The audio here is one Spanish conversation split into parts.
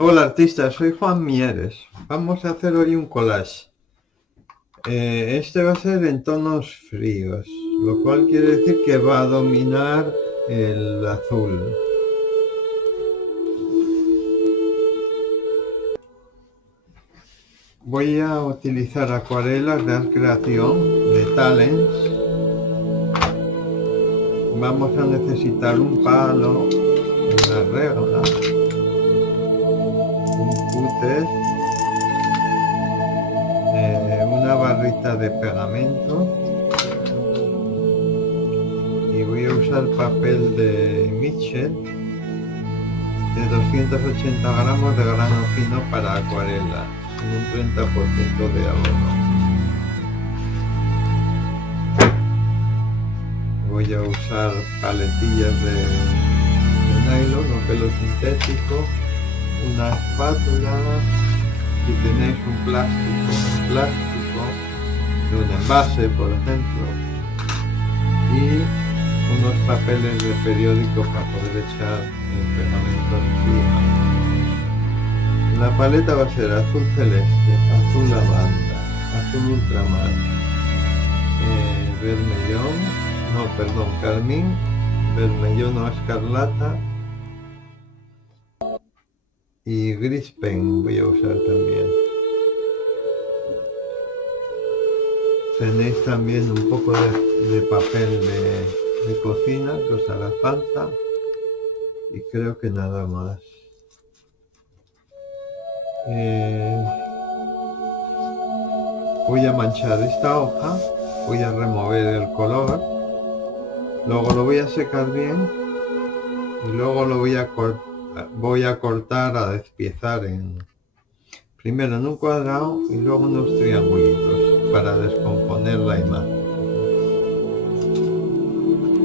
Hola artista, soy Juan Mieres. Vamos a hacer hoy un collage. Este va a ser en tonos fríos, lo cual quiere decir que va a dominar el azul. Voy a utilizar acuarelas de Art Creación de Talents. Vamos a necesitar un palo, una regla, un cúter, una barrita de pegamento y voy a usar papel de Mitchell de 280 gramos de grano fino para acuarela, con un 30% de abono. Voy a usar paletillas de nylon o pelo sintético, una espátula, si tenéis un plástico de un envase, por ejemplo, y unos papeles de periódico para poder echar el pegamento encima. La paleta va a ser azul celeste, azul lavanda, azul ultramar, carmín, vermellón o escarlata y gris pen voy a usar también. Tenéis también un poco de papel de cocina que os hará falta y creo que nada más. Voy a manchar esta hoja, voy a remover el color, luego lo voy a secar bien y luego lo voy a cortar, a despiezar primero en un cuadrado y luego unos triangulitos para descomponer la imagen.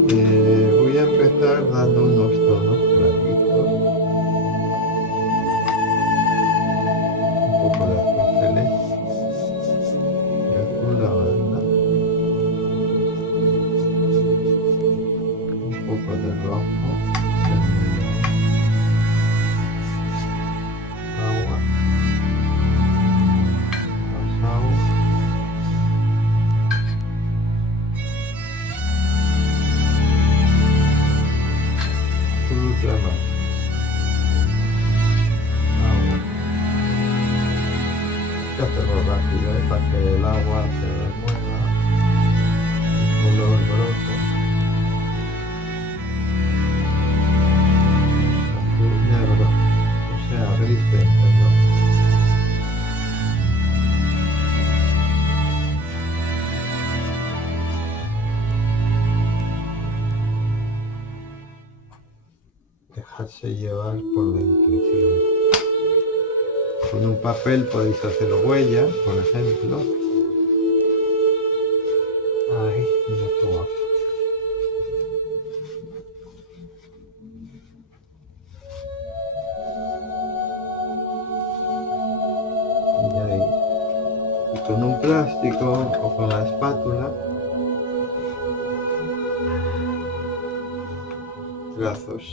Voy a empezar dando unos tonos claritos, un poco de azul celeste y azul lavanda, un poco de rojo, agua, rosado, azul ultramar, agua. Hay que hacerlo rápido, para que el agua se remueva, el color brote. Azul negro, o sea, gris pen, perdón. Dejarse llevar por la intuición. Con un papel podéis hacer huellas, por ejemplo. Ahí, mira qué guapo. Y ahí. Y con un plástico o con la espátula, trazos.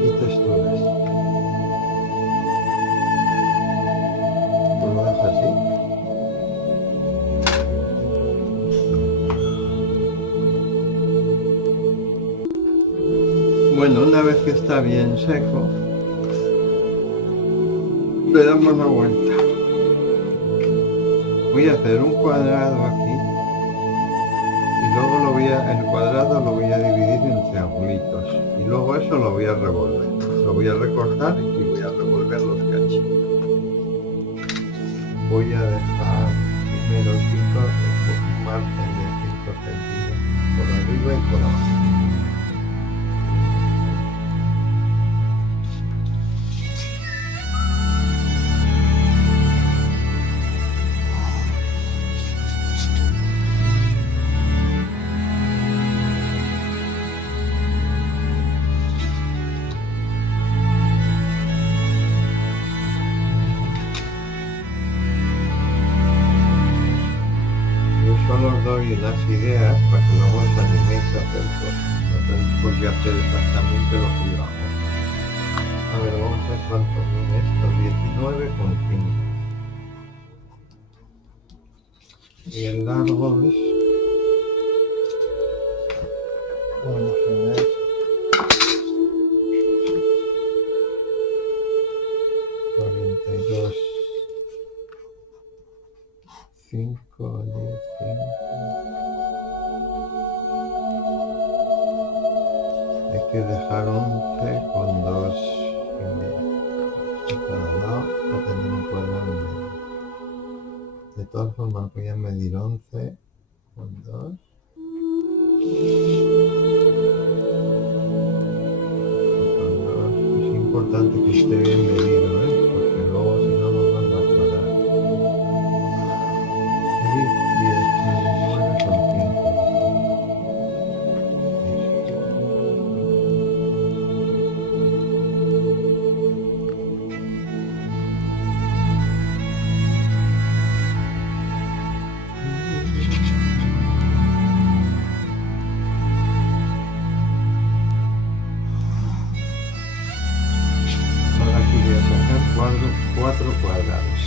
Y texturas. Pues lo dejo así. Bueno, una vez que está bien seco, le damos la vuelta. Voy a hacer un cuadrado aquí y luego el cuadrado lo voy a dividir en triangulitos y luego eso lo voy a revolver. Lo voy a recortar y voy a revolver los cachitos. Voy a dejar primero un margen de 5 centímetros por arriba y por abajo. solo os doy unas ideas para que luego os animéis a hacer cosas. No tenéis por qué hacer exactamente lo que yo hago. A ver, vamos a ver cuánto viene esto. 19,5. Y el largo es... Vamos a ver. 42. 5, 10, 5. Hay que dejar 11 con 2 y medio. Cada lado va a tener un cuadrado en medio. De todas formas voy a medir 11 con 2. Es importante que esté bien medido, porque luego si no nos van a cuadrar. Y 19 son 5. Ahora aquí voy a sacar 4 cuadrados.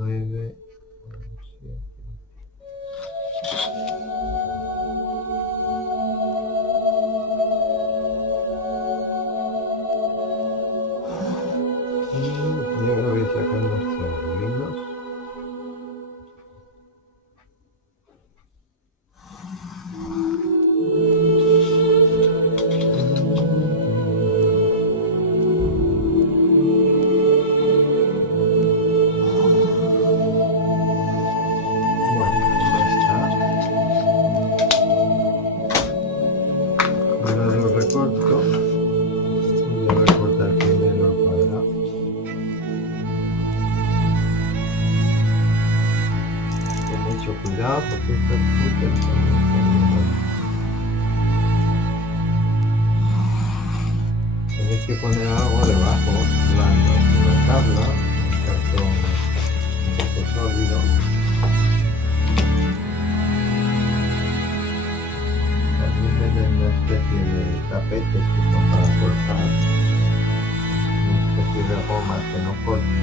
9, 7. Y ahora voy a sacar nuestros ruinos. Bueno, ya está. Ahora lo recorto. Voy a recortar primero el cuadrado. Con mucho cuidado porque estos cúteres son muy peligrosos. Tenéis que poner algo debajo, blando, una tabla, un cartón un poco sólido. También venden una especie de tapetes que son para cortar, una especie de gomas que no cortan.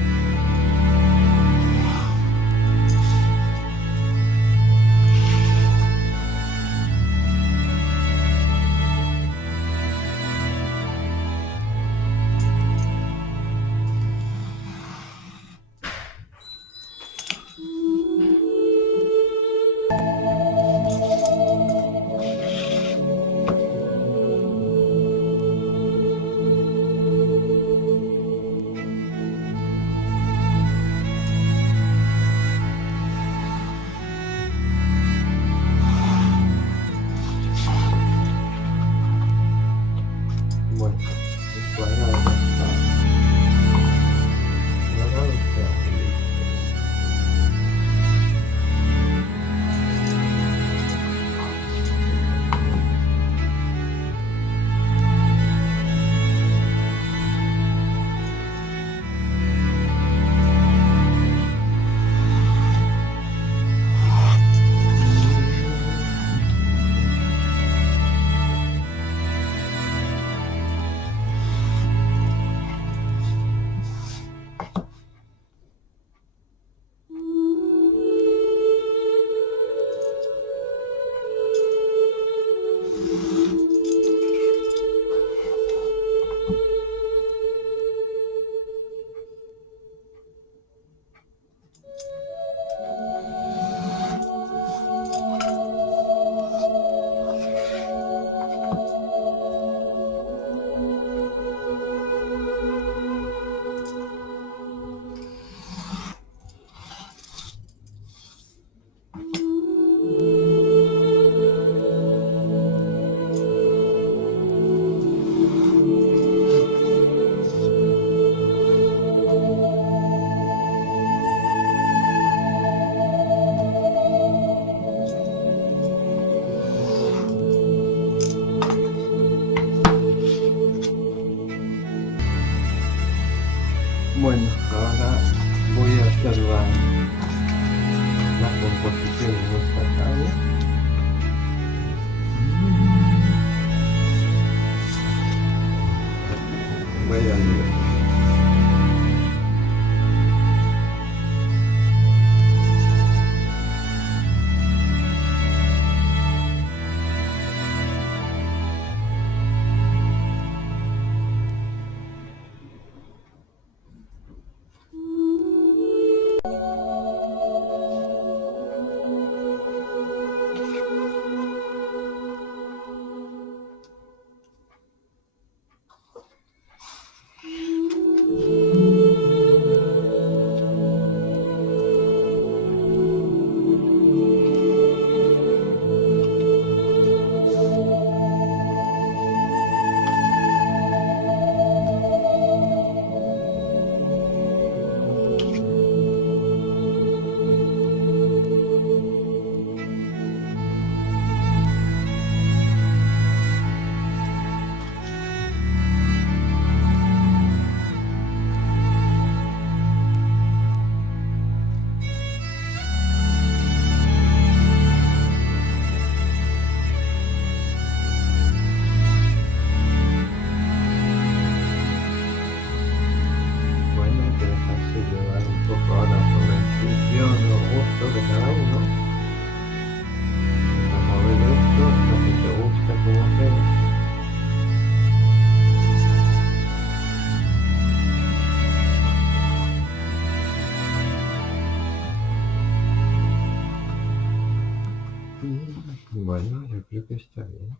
que está bien.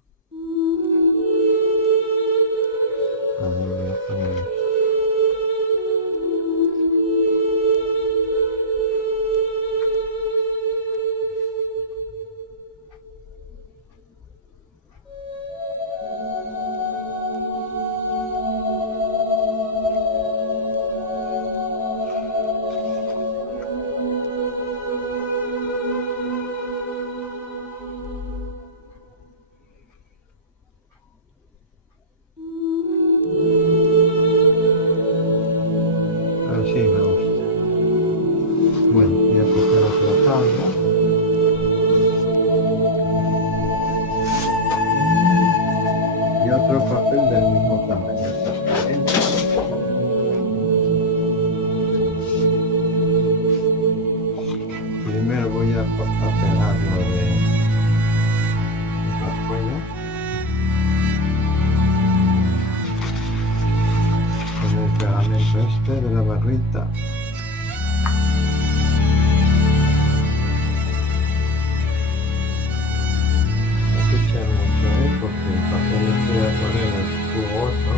A mí me voy a poner esto. Así me gusta. Bueno, voy a coger otra tabla. Y otro papel del mismo tamaño, transparente. Primero voy a pegarlo de afuera con el pegamento este de la barrita. Escuchen mucho, porque el papel este de acuarela es jugoso.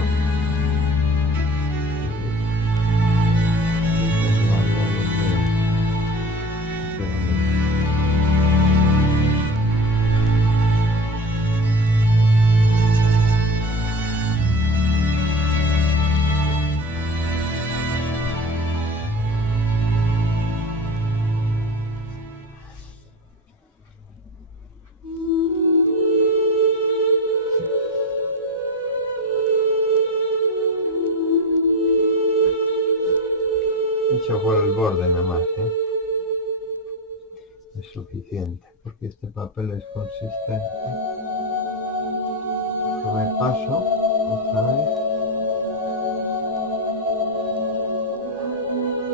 Hecho por el borde nada más, es suficiente porque este papel es consistente. Repaso otra vez.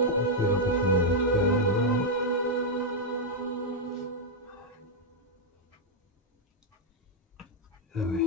No quiero que se me despegue luego. A ver.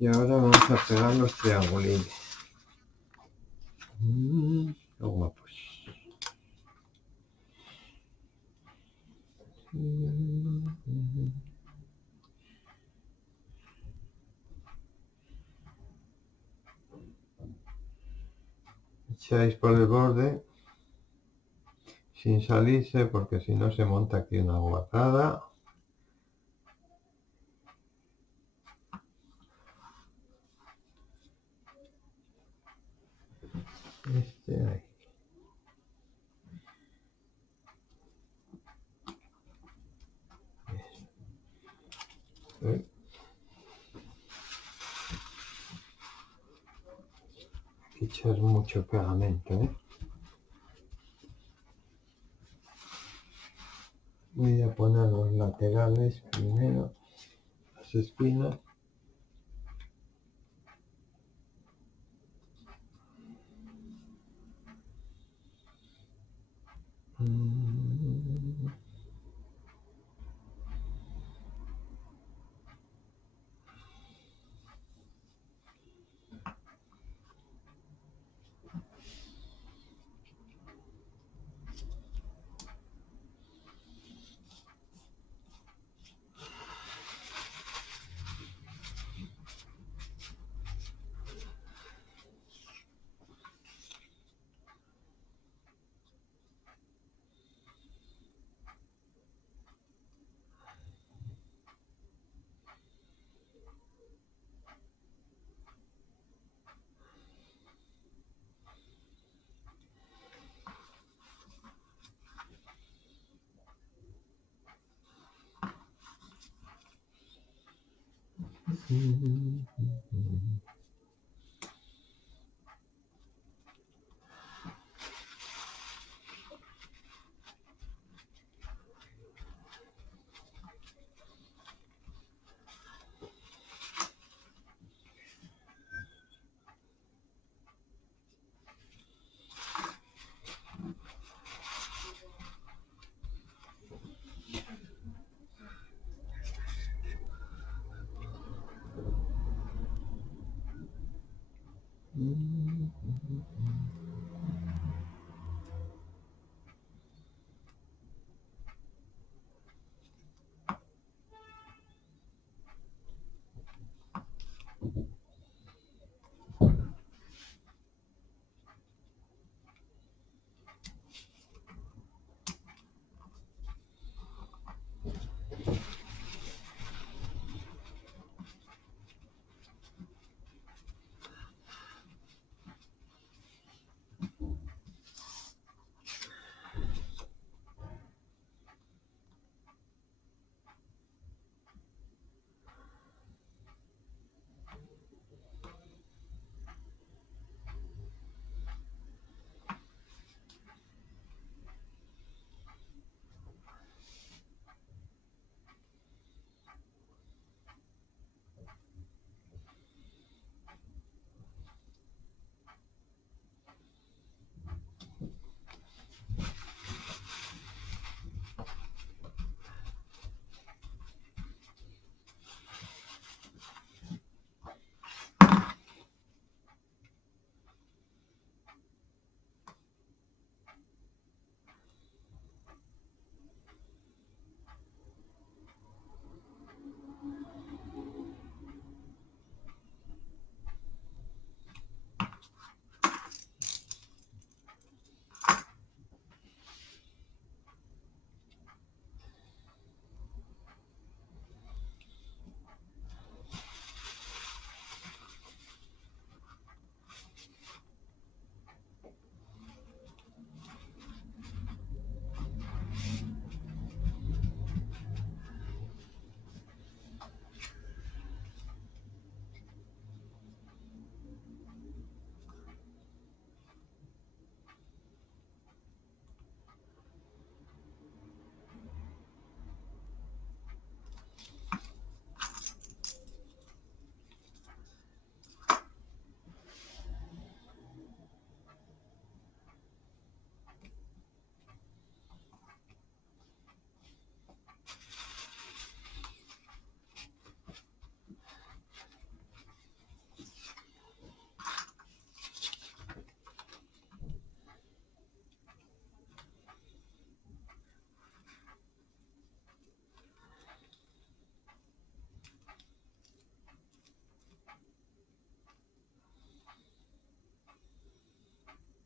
Y ahora vamos a pegar los triangulines. Qué guapos. Echáis por el borde sin salirse, porque si no se monta aquí una guapada. Ahí. Echar mucho pegamento, Voy a poner los laterales primero, las espinas.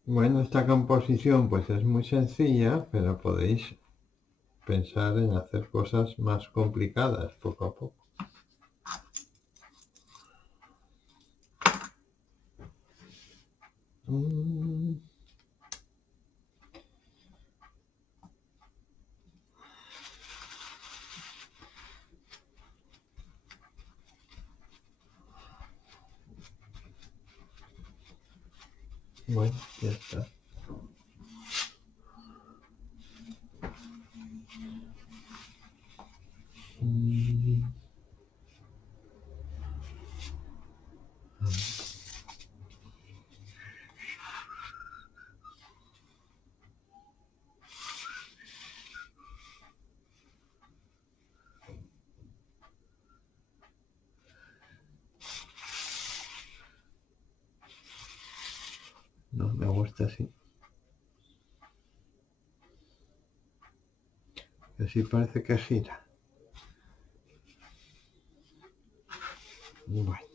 Bueno, esta composición pues es muy sencilla, pero podéis pensar en hacer cosas más complicadas poco a poco. Bueno, ya está. No me gusta así. Así parece que gira. Bueno.